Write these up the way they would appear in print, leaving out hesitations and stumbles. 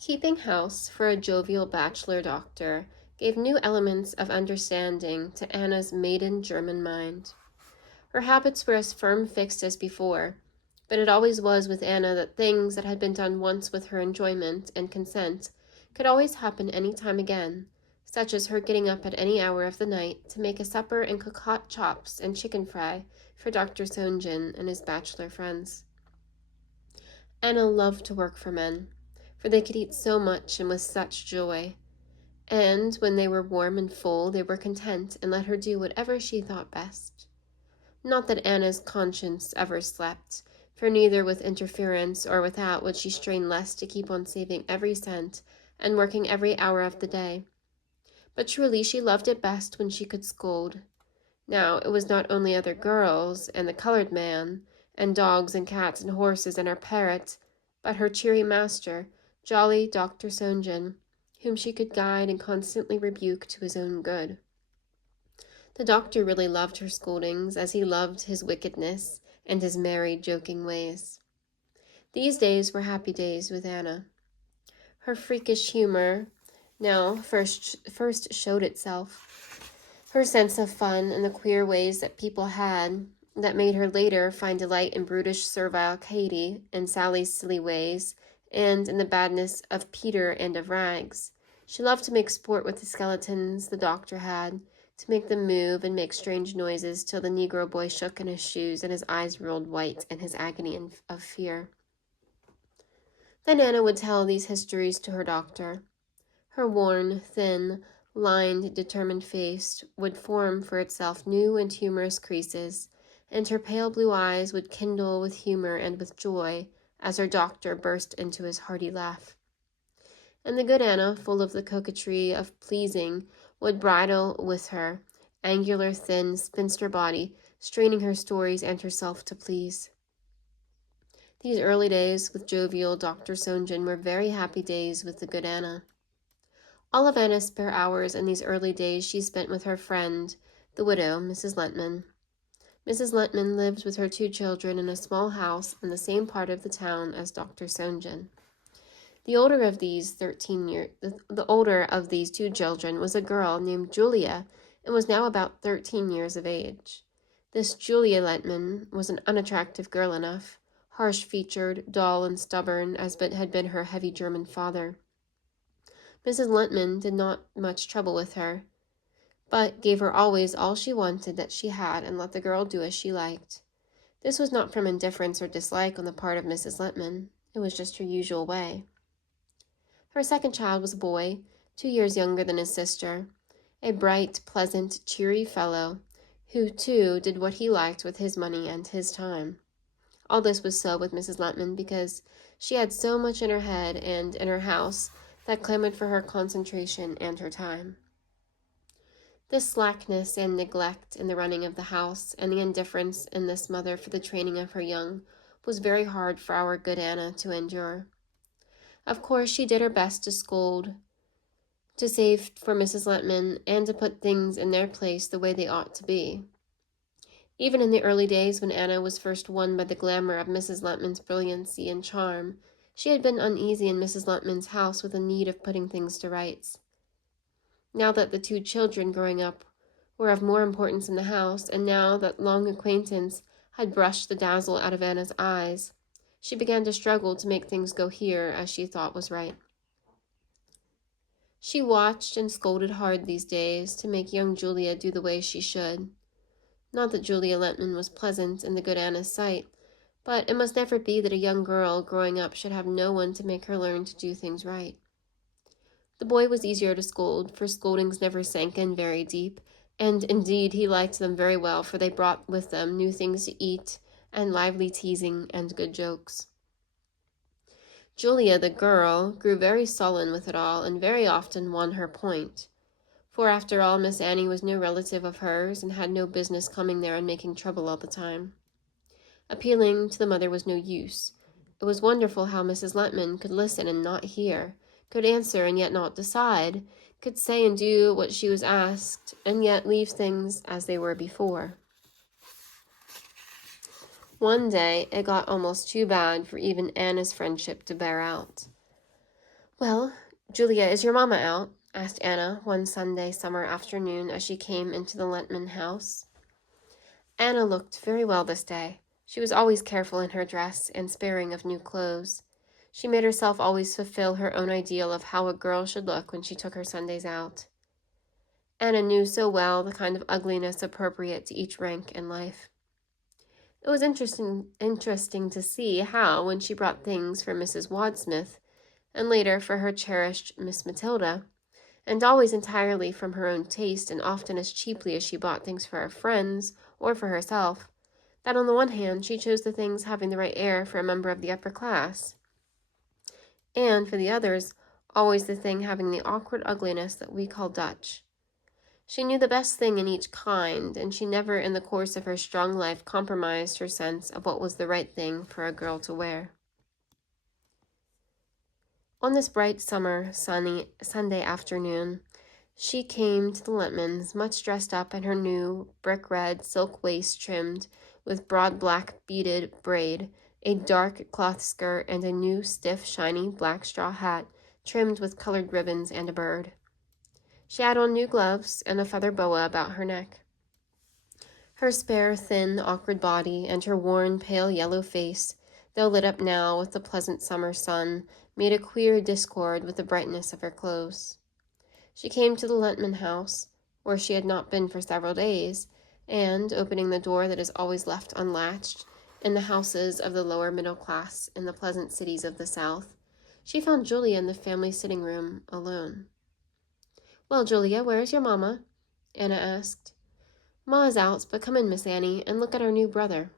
Keeping house for a jovial bachelor doctor gave new elements of understanding to Anna's maiden German mind. Her habits were as firm-fixed as before, but it always was with Anna that things that had been done once with her enjoyment and consent could always happen any time again, such as her getting up at any hour of the night to make a supper and cook hot chops and chicken fry for Dr. Sonjin and his bachelor friends. Anna loved to work for men, for they could eat so much and with such joy. And when they were warm and full, they were content and let her do whatever she thought best. Not that Anna's conscience ever slept, for neither with interference or without would she strain less to keep on saving every cent and working every hour of the day. But truly she loved it best when she could scold. Now it was not only other girls and the colored man, and dogs and cats and horses and her parrot, but her cheery master, jolly Dr. Sonjin, whom she could guide and constantly rebuke to his own good. The doctor really loved her scoldings, as he loved his wickedness and his merry, joking ways. These days were happy days with Anna. Her freakish humor now first showed itself. Her sense of fun and the queer ways that people had that made her later find delight in brutish, servile Katie and Sally's silly ways, and in the badness of Peter and of Rags. She loved to make sport with the skeletons the doctor had, to make them move and make strange noises till the Negro boy shook in his shoes and his eyes rolled white in his agony of fear. Then Anna would tell these histories to her doctor. Her worn, thin, lined, determined face would form for itself new and humorous creases, and her pale blue eyes would kindle with humor and with joy as her doctor burst into his hearty laugh. And the good Anna, full of the coquetry of pleasing, would bridle with her angular, thin, spinster body, straining her stories and herself to please. These early days with jovial Dr. Sonjin were very happy days with the good Anna. All of Anna's spare hours in these early days she spent with her friend, the widow, Mrs. Lentman. Mrs. Lentman lived with her 2 children in a small house in the same part of the town as Dr. Sonjin. The older of these 2 children was a girl named Julia and was now about 13 years of age. This Julia Lentman was an unattractive girl enough, harsh-featured, dull, and stubborn as had been her heavy German father. Mrs. Lentman did not much trouble with her, but gave her always all she wanted that she had and let the girl do as she liked. This was not from indifference or dislike on the part of Mrs. Lentman. It was just her usual way. Her second child was a boy, 2 years younger than his sister, a bright, pleasant, cheery fellow, who, too, did what he liked with his money and his time. All this was so with Mrs. Lentman because she had so much in her head and in her house that clamored for her concentration and her time. This slackness and neglect in the running of the house and the indifference in this mother for the training of her young was very hard for our good Anna to endure. Of course, she did her best to scold, to save for Mrs. Lentman, and to put things in their place the way they ought to be. Even in the early days when Anna was first won by the glamour of Mrs. Lentman's brilliancy and charm, she had been uneasy in Mrs. Lentman's house with the need of putting things to rights. Now that the 2 children growing up were of more importance in the house, and now that long acquaintance had brushed the dazzle out of Anna's eyes, she began to struggle to make things go here as she thought was right. She watched and scolded hard these days to make young Julia do the way she should. Not that Julia Lentman was pleasant in the good Anna's sight, but it must never be that a young girl growing up should have no one to make her learn to do things right. The boy was easier to scold, for scoldings never sank in very deep, and indeed he liked them very well, for they brought with them new things to eat, and lively teasing and good jokes. Julia, the girl, grew very sullen with it all, and very often won her point. For after all, Miss Annie was no relative of hers, and had no business coming there and making trouble all the time. Appealing to the mother was no use. It was wonderful how Mrs. Lentman could listen and not hear, could answer and yet not decide, could say and do what she was asked, and yet leave things as they were before. One day, it got almost too bad for even Anna's friendship to bear out. Well, Julia, is your mamma out? Asked Anna one Sunday summer afternoon as she came into the Lentman house. Anna looked very well this day. She was always careful in her dress and sparing of new clothes. She made herself always fulfill her own ideal of how a girl should look when she took her Sundays out. Anna knew so well the kind of ugliness appropriate to each rank in life. It was interesting to see how, when she brought things for Mrs. Wadsmith, and later for her cherished Miss Matilda, and always entirely from her own taste and often as cheaply as she bought things for her friends or for herself, that on the one hand she chose the things having the right air for a member of the upper class, and for the others, always the thing having the awkward ugliness that we call Dutch. She knew the best thing in each kind, and she never in the course of her strong life compromised her sense of what was the right thing for a girl to wear. On this bright summer sunny Sunday afternoon, she came to the Lentmans much dressed up in her new brick-red silk waist trimmed with broad black beaded braid, a dark cloth skirt, and a new stiff, shiny black straw hat trimmed with colored ribbons and a bird. She had on new gloves and a feather boa about her neck. Her spare, thin, awkward body and her worn, pale yellow face, though lit up now with the pleasant summer sun, made a queer discord with the brightness of her clothes. She came to the Lentman house, where she had not been for several days, and, opening the door that is always left unlatched in the houses of the lower middle class in the pleasant cities of the South, she found Julia in the family sitting room alone. "Well, Julia, where is your mamma?" Anna asked. "Ma is out, but come in, Miss Annie, and look at our new brother."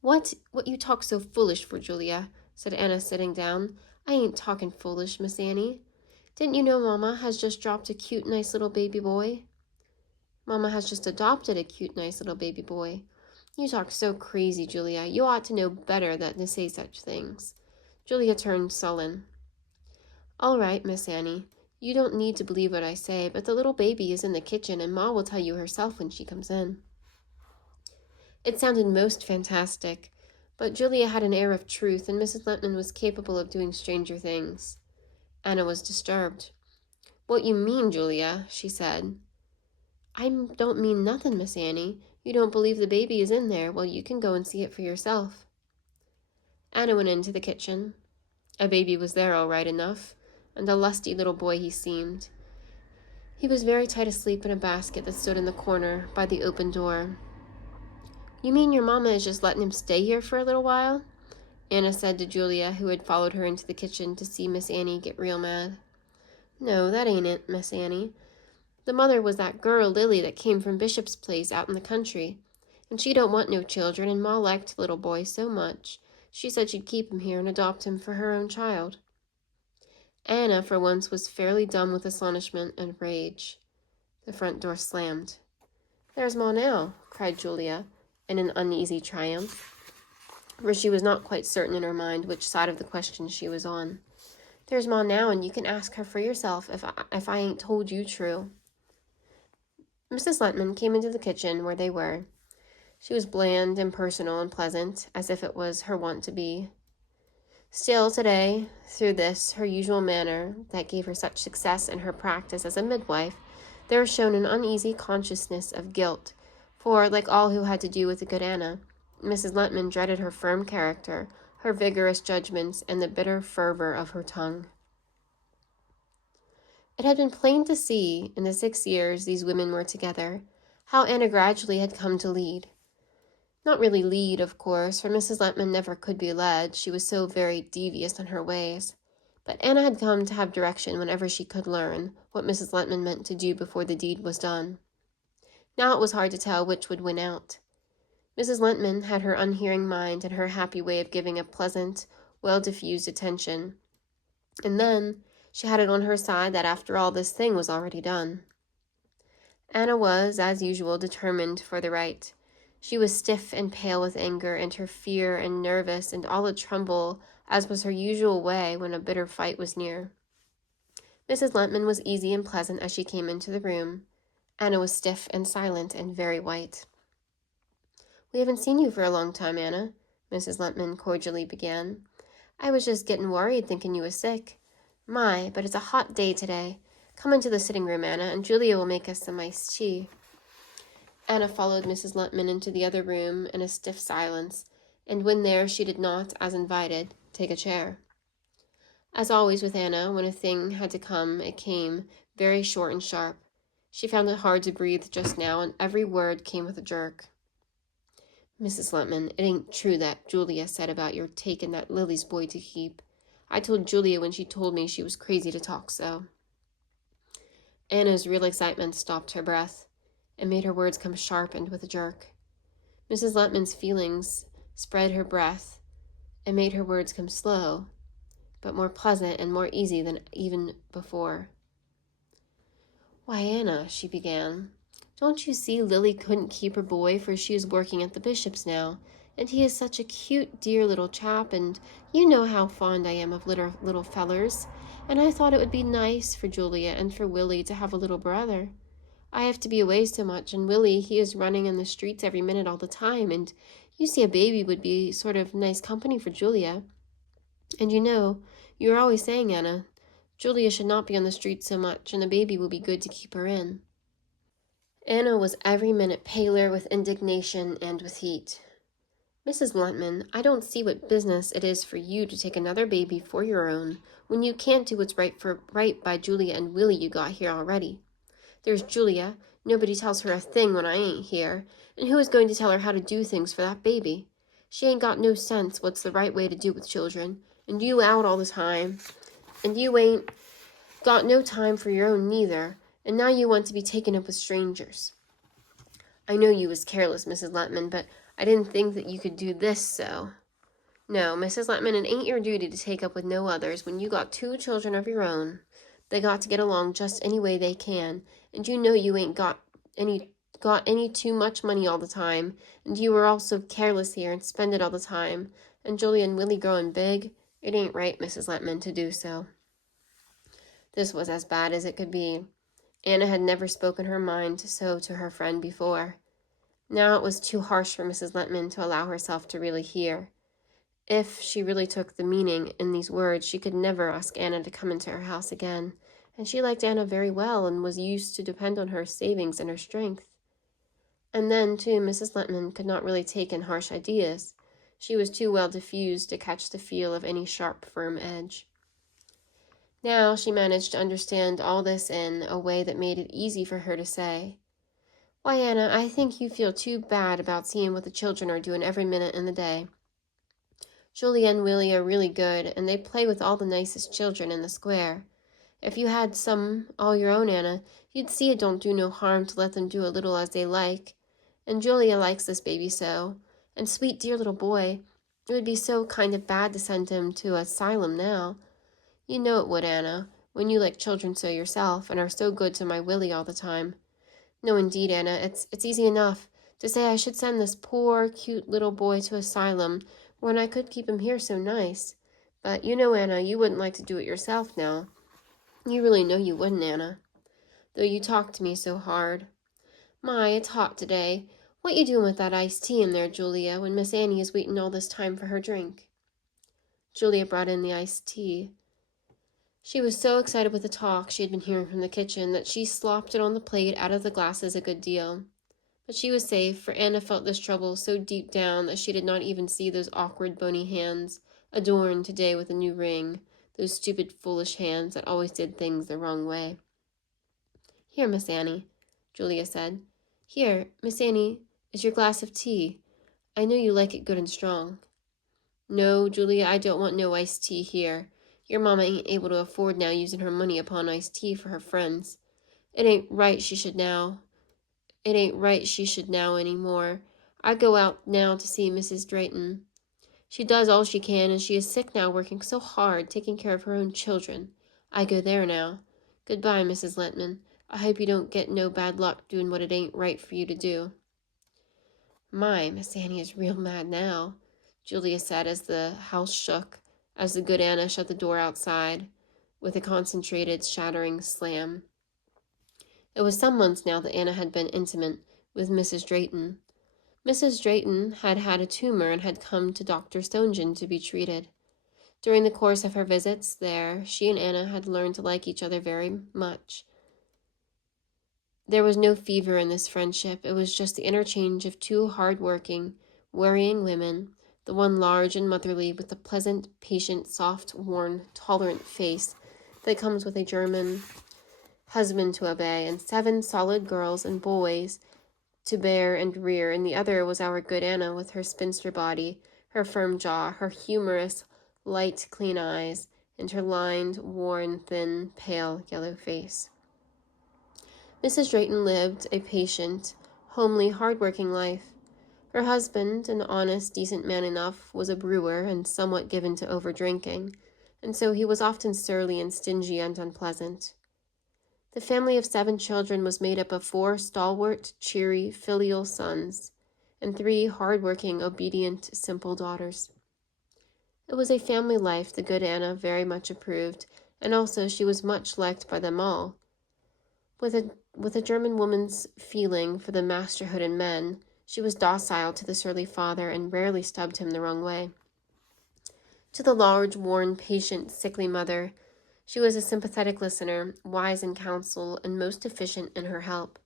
What you talk so foolish for, Julia?" said Anna, sitting down. "I ain't talking foolish, Miss Annie. Didn't you know Mamma has just dropped a cute, nice little baby boy?" "Mamma has just adopted a cute, nice little baby boy." "You talk so crazy, Julia. You ought to know better than to say such things." Julia turned sullen. "All right, Miss Annie. You don't need to believe what I say, but the little baby is in the kitchen, and Ma will tell you herself when she comes in." It sounded most fantastic, but Julia had an air of truth, and Mrs. Lentman was capable of doing stranger things. Anna was disturbed. "What you mean, Julia?" she said. "I don't mean nothing, Miss Annie. You don't believe the baby is in there. Well, you can go and see it for yourself." Anna went into the kitchen. A baby was there all right enough, and a lusty little boy he seemed. He was very tight asleep in a basket that stood in the corner by the open door. "You mean your mamma is just letting him stay here for a little while?" Anna said to Julia, who had followed her into the kitchen to see Miss Annie get real mad. "No, that ain't it, Miss Annie. The mother was that girl Lily that came from Bishop's place out in the country, and she don't want no children, and Ma liked the little boy so much. She said she'd keep him here and adopt him for her own child." Anna, for once, was fairly dumb with astonishment and rage. The front door slammed. "There's Ma now," cried Julia, in an uneasy triumph, for she was not quite certain in her mind which side of the question she was on. "There's Ma now, and you can ask her for yourself if I ain't told you true." Mrs. Lentman came into the kitchen where they were. She was bland, impersonal, and pleasant, as if it was her wont to be. Still, today, through this, her usual manner that gave her such success in her practice as a midwife, there shone an uneasy consciousness of guilt, for, like all who had to do with the good Anna, Mrs. Lentman dreaded her firm character, her vigorous judgments, and the bitter fervor of her tongue. It had been plain to see, in the 6 years these women were together, how Anna gradually had come to lead. Not really lead, of course, for Mrs. Lentman never could be led, she was so very devious in her ways. But Anna had come to have direction whenever she could learn what Mrs. Lentman meant to do before the deed was done. Now it was hard to tell which would win out. Mrs. Lentman had her unhearing mind and her happy way of giving a pleasant, well-diffused attention. And then she had it on her side that after all this thing was already done. Anna was, as usual, determined for the right. She was stiff and pale with anger, and her fear and nervous and all a tremble, as was her usual way when a bitter fight was near. Mrs. Lentman was easy and pleasant as she came into the room. Anna was stiff and silent and very white. "We haven't seen you for a long time, Anna," Mrs. Lentman cordially began. "I was just getting worried thinking you was sick. My, but it's a hot day today. Come into the sitting room, Anna, and Julia will make us some iced tea. Anna followed Mrs. Luntman into the other room in a stiff silence, and when there she did not, as invited, take a chair. As always with Anna, when a thing had to come, it came, very short and sharp. She found it hard to breathe just now, and every word came with a jerk. Mrs. Luntman, it ain't true that Julia said about your taking that Lily's boy to keep. I told Julia when she told me she was crazy to talk so. Anna's real excitement stopped her breath and made her words come sharp and with a jerk. Mrs. Luntman's feelings spread her breath and made her words come slow, but more pleasant and more easy than even before. Why, Anna, she began, don't you see Lily couldn't keep her boy, for she is working at the bishop's now, and he is such a cute, dear little chap, and you know how fond I am of little fellers, and I thought it would be nice for Julia and for Willie to have a little brother. I have to be away so much, and Willie, he is running in the streets every minute all the time, and you see a baby would be sort of nice company for Julia. And you are always saying, Anna, Julia should not be on the streets so much, and a baby will be good to keep her in. Anna was every minute paler with indignation and with heat. Mrs. Luntman, I don't see what business it is for you to take another baby for your own, when you can't do what's right by Julia and Willie you got here already. There's Julia. Nobody tells her a thing when I ain't here, and who is going to tell her how to do things for that baby? She ain't got no sense what's the right way to do with children, and you out all the time, and you ain't got no time for your own neither, and now you want to be taken up with strangers. I know you was careless, Mrs. Luntman, but I didn't think that you could do this so. No, Mrs. Luntman, it ain't your duty to take up with no others when you got 2 children of your own. They got to get along just any way they can, and you know you ain't got any too much money all the time, and you were all so careless here and spend it all the time, and Julia and Willie growing big. It ain't right, Mrs. Luntman, to do so. This was as bad as it could be. Anna had never spoken her mind so to her friend before. Now it was too harsh for Mrs. Luntman to allow herself to really hear. If she really took the meaning in these words, she could never ask Anna to come into her house again, and she liked Anna very well and was used to depend on her savings and her strength. And then, too, Mrs. Luntman could not really take in harsh ideas. She was too well diffused to catch the feel of any sharp, firm edge. Now she managed to understand all this in a way that made it easy for her to say, Why, Anna, I think you feel too bad about seeing what the children are doing every minute in the day. Julia and Willie are really good, and they play with all the nicest children in the square. If you had some all your own, Anna, you'd see it don't do no harm to let them do a little as they like. And Julia likes this baby so. And sweet dear little boy, it would be so kind of bad to send him to an asylum now. You know it would, Anna, when you like children so yourself, and are so good to my Willie all the time. No, indeed, Anna, it's easy enough to say I should send this poor, cute little boy to asylum when I could keep him here so nice. But you know, Anna, you wouldn't like to do it yourself now. You really know you wouldn't, Anna, though you talk to me so hard. My, it's hot today. What you doing with that iced tea in there, Julia, when Miss Annie is waiting all this time for her drink? Julia brought in the iced tea. She was so excited with the talk she had been hearing from the kitchen that she slopped it on the plate out of the glasses a good deal. But she was safe, for Anna felt this trouble so deep down that she did not even see those awkward bony hands, adorned today with a new ring, those stupid foolish hands that always did things the wrong way. Here, Miss Annie, Julia said. Here, Miss Annie, is your glass of tea. I know you like it good and strong. No, Julia, I don't want no iced tea here. Your mamma ain't able to afford now using her money upon iced tea for her friends. It ain't right she should now any more. I go out now to see Mrs. Drayton. She does all she can, and she is sick now, working so hard, taking care of her own children. I go there now. Goodbye, Mrs. Luntman. I hope you don't get no bad luck doing what it ain't right for you to do. My, Miss Annie is real mad now, Julia said as the house shook, as the good Anna shut the door outside, with a concentrated, shattering slam. It was some months now that Anna had been intimate with Mrs. Drayton. Mrs. Drayton had had a tumor and had come to Dr. Stoneton to be treated. During the course of her visits there, she and Anna had learned to like each other very much. There was no fever in this friendship. It was just the interchange of two hard-working, worrying women, the one large and motherly, with the pleasant, patient, soft, worn, tolerant face that comes with a German husband to obey, and 7 solid girls and boys to bear and rear, and the other was our good Anna, with her spinster body, her firm jaw, her humorous, light, clean eyes, and her lined, worn, thin, pale, yellow face. Mrs. Drayton lived a patient, homely, hard-working life. Her husband, an honest, decent man enough, was a brewer and somewhat given to over-drinking, and so he was often surly and stingy and unpleasant. The family of 7 children was made up of 4 stalwart, cheery, filial sons, and 3 hard-working, obedient, simple daughters. It was a family life the good Anna very much approved, and also she was much liked by them all. With a German woman's feeling for the masterhood in men, she was docile to the surly father and rarely stubbed him the wrong way. To the large, worn, patient, sickly mother, she was a sympathetic listener, wise in counsel, and most efficient in her help.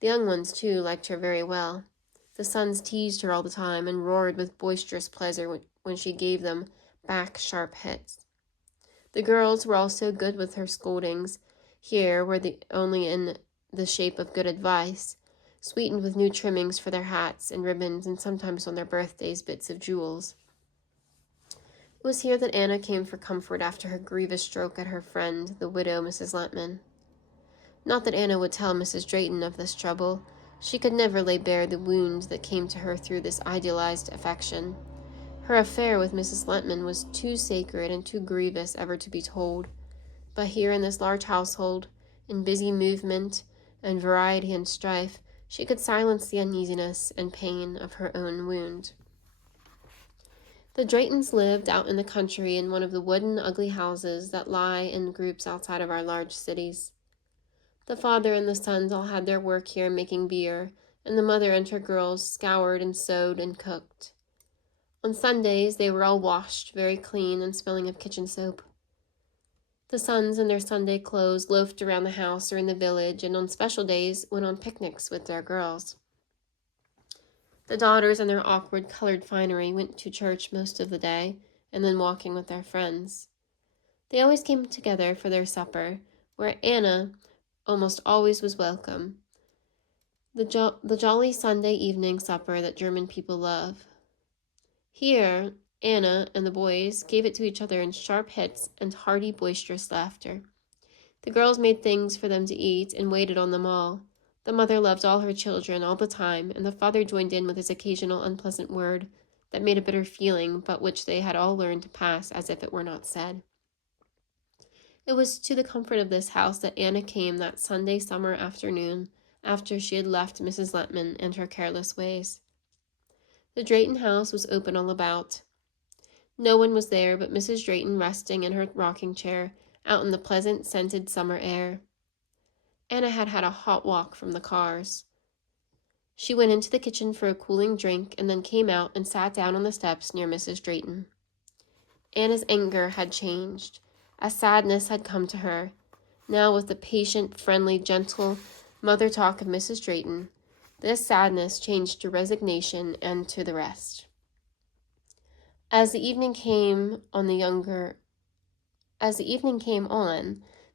The young ones, too, liked her very well. The sons teased her all the time and roared with boisterous pleasure when she gave them back sharp hits. The girls were also good with her scoldings. Here were only in the shape of good advice, sweetened with new trimmings for their hats and ribbons, and sometimes on their birthdays bits of jewels. It was here that Anna came for comfort after her grievous stroke at her friend, the widow Mrs. Letman. Not that Anna would tell Mrs. Drayton of this trouble. She could never lay bare the wound that came to her through this idealized affection. Her affair with Mrs. Letman was too sacred and too grievous ever to be told. But here in this large household, in busy movement and variety and strife, she could silence the uneasiness and pain of her own wound. The Draytons lived out in the country in one of the wooden, ugly houses that lie in groups outside of our large cities. The father and the sons all had their work here making beer, and the mother and her girls scoured and sewed and cooked. On Sundays they were all washed, very clean and smelling of kitchen soap. The sons in their Sunday clothes loafed around the house or in the village, and on special days went on picnics with their girls. The daughters in their awkward colored finery went to church most of the day, and then walking with their friends. They always came together for their supper, where Anna almost always was welcome. The jolly Sunday evening supper that German people love. Here, Anna and the boys gave it to each other in sharp hits and hearty, boisterous laughter. The girls made things for them to eat and waited on them all. The mother loved all her children all the time, and the father joined in with his occasional unpleasant word that made a bitter feeling, but which they had all learned to pass as if it were not said. It was to the comfort of this house that Anna came that Sunday summer afternoon, after she had left Mrs. Letman and her careless ways. The Drayton house was open all about. No one was there but Mrs. Drayton resting in her rocking chair out in the pleasant, scented summer air. Anna had had a hot walk from the cars. She went into the kitchen for a cooling drink and then came out and sat down on the steps near Mrs. Drayton. Anna's anger had changed. A sadness had come to her. Now with the patient, friendly, gentle mother talk of Mrs. Drayton, this sadness changed to resignation and to the rest. As the evening came on, the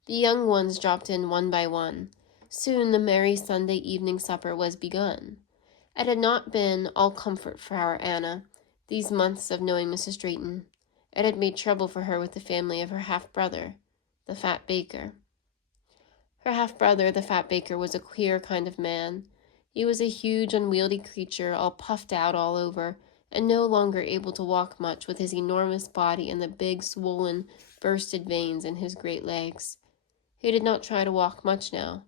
young ones dropped in one by one. Soon the merry Sunday evening supper was begun. It had not been all comfort for our Anna, these months of knowing Mrs. Drayton. It had made trouble for her with the family of her half-brother, the fat baker. Her half-brother, the fat baker, was a queer kind of man. He was a huge, unwieldy creature, all puffed out all over, and no longer able to walk much with his enormous body and the big, swollen, bursted veins in his great legs. He did not try to walk much now.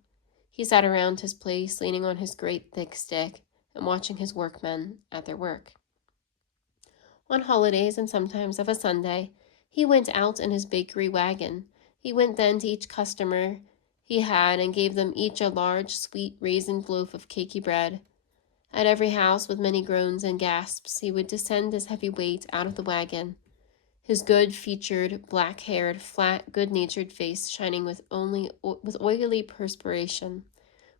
He sat around his place, leaning on his great thick stick, and watching his workmen at their work. On holidays, and sometimes of a Sunday, he went out in his bakery wagon. He went then to each customer he had and gave them each a large, sweet, raisined loaf of cakey bread. At every house, with many groans and gasps, he would descend his heavy weight out of the wagon. his good-featured, black-haired, flat, good-natured face shining with oily perspiration,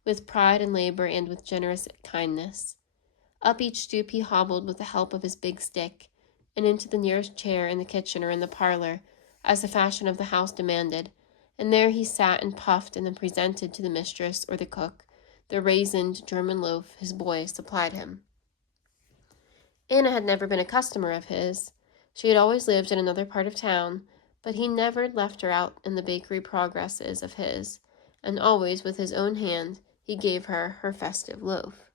with pride and labor and with generous kindness. Up each stoop he hobbled with the help of his big stick, and into the nearest chair in the kitchen or in the parlor, as the fashion of the house demanded, and there he sat and puffed and then presented to the mistress or the cook the raisined German loaf his boy supplied him. Anna had never been a customer of his. She had always lived in another part of town, but he never left her out in the bakery progresses of his, and always with his own hand he gave her her festive loaf.